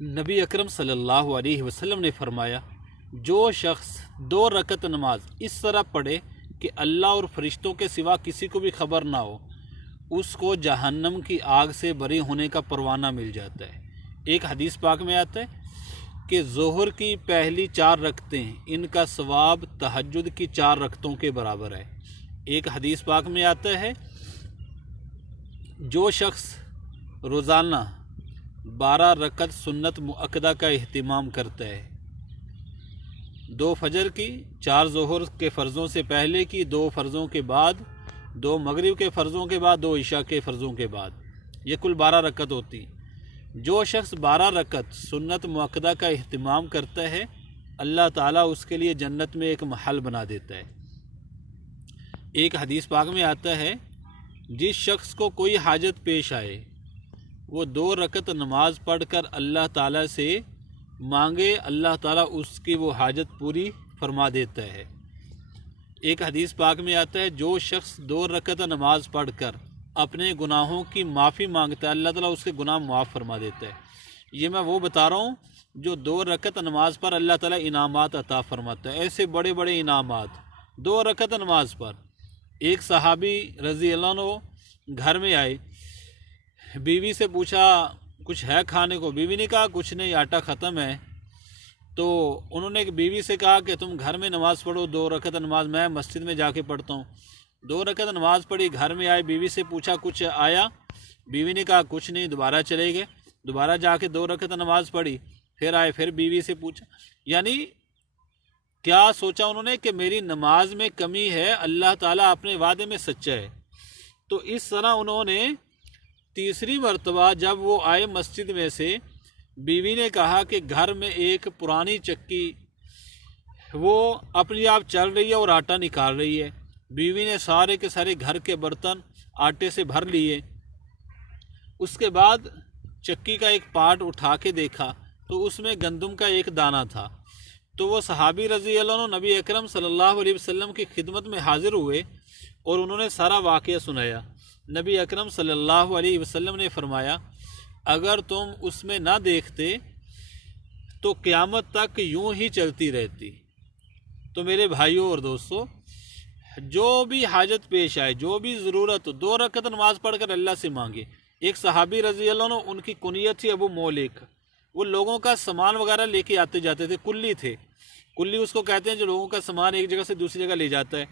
نبی اکرم صلی اللہ علیہ وسلم نے فرمایا، جو شخص 2 رکعت نماز اس طرح پڑھے کہ اللہ اور فرشتوں کے سوا کسی کو بھی خبر نہ ہو، اس کو جہنم کی آگ سے بری ہونے کا پروانہ مل جاتا ہے۔ ایک حدیث پاک میں آتا ہے کہ ظہر کی پہلی 4 رکعتیں ان کا ثواب تہجد کی 4 رکعتوں کے برابر ہے۔ ایک حدیث پاک میں آتا ہے، جو شخص روزانہ 12 رکعت سنت مؤکدہ کا اہتمام کرتا ہے، 2 فجر کی، 4 ظہر کے فرضوں سے پہلے کی، 2 فرضوں کے بعد، 2 مغرب کے فرضوں کے بعد، 2 عشاء کے فرضوں کے بعد، یہ کل 12 رکعت ہوتی۔ جو شخص 12 رکعت سنت مؤکدہ کا اہتمام کرتا ہے، اللہ تعالیٰ اس کے لیے جنت میں ایک محل بنا دیتا ہے۔ ایک حدیث پاک میں آتا ہے، جس شخص کو کوئی حاجت پیش آئے، وہ 2 رکعت نماز پڑھ کر اللہ تعالیٰ سے مانگے، اللہ تعالیٰ اس کی وہ حاجت پوری فرما دیتا ہے۔ ایک حدیث پاک میں آتا ہے، جو شخص 2 رکعت نماز پڑھ کر اپنے گناہوں کی معافی مانگتا ہے، اللہ تعالیٰ اس کے گناہ معاف فرما دیتا ہے۔ یہ میں وہ بتا رہا ہوں جو 2 رکعت نماز پر اللہ تعالیٰ انعامات عطا فرماتا ہے، ایسے بڑے بڑے انعامات 2 رکعت نماز پر۔ ایک صحابی رضی اللہ عنہ گھر میں آئے، بیوی سے پوچھا کچھ ہے کھانے کو؟ بیوی نے کہا کچھ نہیں، آٹا ختم ہے۔ تو انہوں نے بیوی سے کہا کہ تم گھر میں نماز پڑھو، 2 رکعت نماز، میں مسجد میں جا کے پڑھتا ہوں۔ 2 رکعت نماز پڑھی، گھر میں آئے، بیوی سے پوچھا کچھ آیا؟ بیوی نے کہا کچھ نہیں، دوبارہ چلے گئے، دوبارہ جا کے 2 رکعت نماز پڑھی، پھر آئے، پھر بیوی سے پوچھا۔ یعنی کیا سوچا انہوں نے کہ میری نماز میں کمی ہے، اللہ تعالیٰ اپنے وعدے میں سچا ہے۔ تو اس طرح انہوں نے تیسری مرتبہ جب وہ آئے مسجد میں سے، بیوی نے کہا کہ گھر میں ایک پرانی چکی وہ اپنی آپ چل رہی ہے اور آٹا نکال رہی ہے۔ بیوی نے سارے کے سارے گھر کے برتن آٹے سے بھر لیے۔ اس کے بعد چکی کا ایک پارٹ اٹھا کے دیکھا تو اس میں گندم کا ایک دانہ تھا۔ تو وہ صحابی رضی اللہ عنہ نبی اکرم صلی اللہ علیہ وسلم کی خدمت میں حاضر ہوئے اور انہوں نے سارا واقعہ سنایا۔ نبی اکرم صلی اللہ علیہ وسلم نے فرمایا، اگر تم اس میں نہ دیکھتے تو قیامت تک یوں ہی چلتی رہتی۔ تو میرے بھائیوں اور دوستوں، جو بھی حاجت پیش آئے، جو بھی ضرورت ہو، 2 رکعت نماز پڑھ کر اللہ سے مانگے۔ ایک صحابی رضی اللہ عنہ، ان کی کنیت تھی ابو مولک، وہ لوگوں کا سامان وغیرہ لے کے آتے جاتے تھے، کلی تھے۔ کلی اس کو کہتے ہیں جو لوگوں کا سامان ایک جگہ سے دوسری جگہ لے جاتا ہے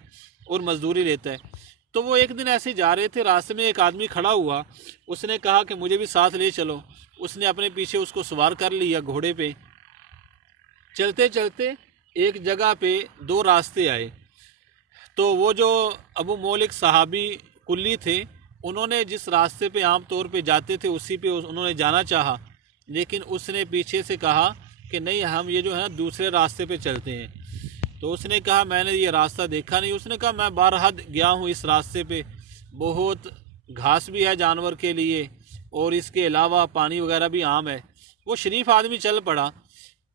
اور مزدوری لیتا ہے۔ تو وہ ایک دن ایسے جا رہے تھے، راستے میں ایک آدمی کھڑا ہوا، اس نے کہا کہ مجھے بھی ساتھ لے چلو۔ اس نے اپنے پیچھے اس کو سوار کر لیا گھوڑے پہ۔ چلتے چلتے ایک جگہ پہ 2 راستے آئے، تو وہ جو ابو مولک صحابی کلی تھے، انہوں نے جس راستے پہ عام طور پہ جاتے تھے اسی پہ انہوں نے جانا چاہا، لیکن اس نے پیچھے سے کہا کہ نہیں، ہم یہ جو ہے نا دوسرے راستے پہ چلتے ہیں۔ تو اس نے کہا میں نے یہ راستہ دیکھا نہیں۔ اس نے کہا میں بارہا گیا ہوں اس راستے پہ، بہت گھاس بھی ہے جانور کے لیے اور اس کے علاوہ پانی وغیرہ بھی عام ہے۔ وہ شریف آدمی چل پڑا،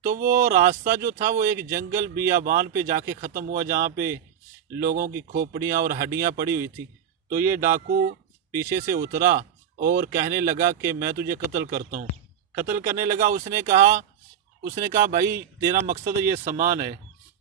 تو وہ راستہ جو تھا وہ ایک جنگل بیابان پہ جا کے ختم ہوا، جہاں پہ لوگوں کی کھوپڑیاں اور ہڈیاں پڑی ہوئی تھی۔ تو یہ ڈاکو پیچھے سے اترا اور کہنے لگا کہ میں تجھے قتل کرتا ہوں۔ قتل کرنے لگا۔ اس نے کہا بھائی تیرا مقصد یہ سامان ہے،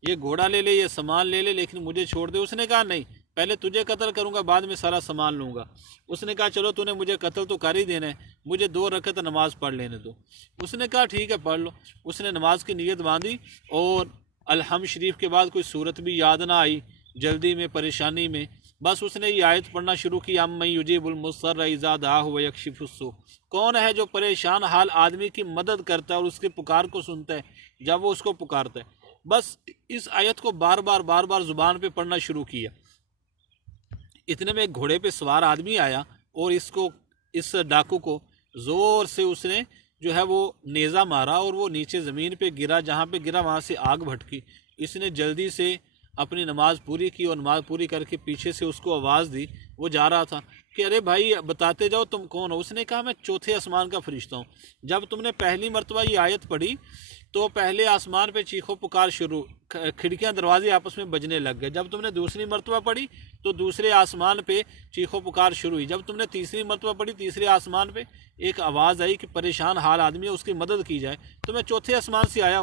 یہ گھوڑا لے لے، یہ سامان لے لے، لیکن مجھے چھوڑ دے۔ اس نے کہا نہیں، پہلے تجھے قتل کروں گا، بعد میں سارا سامان لوں گا۔ اس نے کہا چلو تو نے مجھے قتل تو کر ہی دینا ہے، مجھے 2 رکعت نماز پڑھ لینے دو۔ اس نے کہا ٹھیک ہے پڑھ لو۔ اس نے نماز کی نیت باندھی اور الحمد شریف کے بعد کوئی صورت بھی یاد نہ آئی، جلدی میں، پریشانی میں، بس اس نے یہ آیت پڑھنا شروع کی، امن یجیب المضطر اذا دعاہ ویکشف السوء، کون ہے جو پریشان حال آدمی کی مدد کرتا ہے اور اس کے پکار کو سنتا ہے جب وہ اس کو پکارتا ہے۔ بس اس آیت کو بار بار زبان پہ پڑھنا شروع کیا۔ اتنے میں ایک گھوڑے پہ سوار آدمی آیا اور اس ڈاکو کو زور سے اس نے جو ہے وہ نیزہ مارا اور وہ نیچے زمین پہ گرا، جہاں پہ گرا وہاں سے آگ بھٹکی۔ اس نے جلدی سے اپنی نماز پوری کی اور نماز پوری کر کے پیچھے سے اس کو آواز دی، وہ جا رہا تھا کہ ارے بھائی بتاتے جاؤ تم کون ہو. اس نے کہا میں چوتھے آسمان کا فرشتہ ہوں. جب تم نے پہلی مرتبہ یہ آیت پڑھی تو پہلے آسمان پہ چیخو پکار شروع, کھڑکیاں دروازے آپس میں بجنے لگ گئے. جب تم نے دوسری مرتبہ پڑھی تو دوسرے آسمان پہ چیخو پکار شروع ہوئی. جب تم نے تیسری مرتبہ پڑھی تیسرے آسمان پہ ایک آواز آئی کہ پریشان حال آدمی ہے, اس کی مدد کی جائے. تو میں چوتھے آسمان سے آیا ہوں.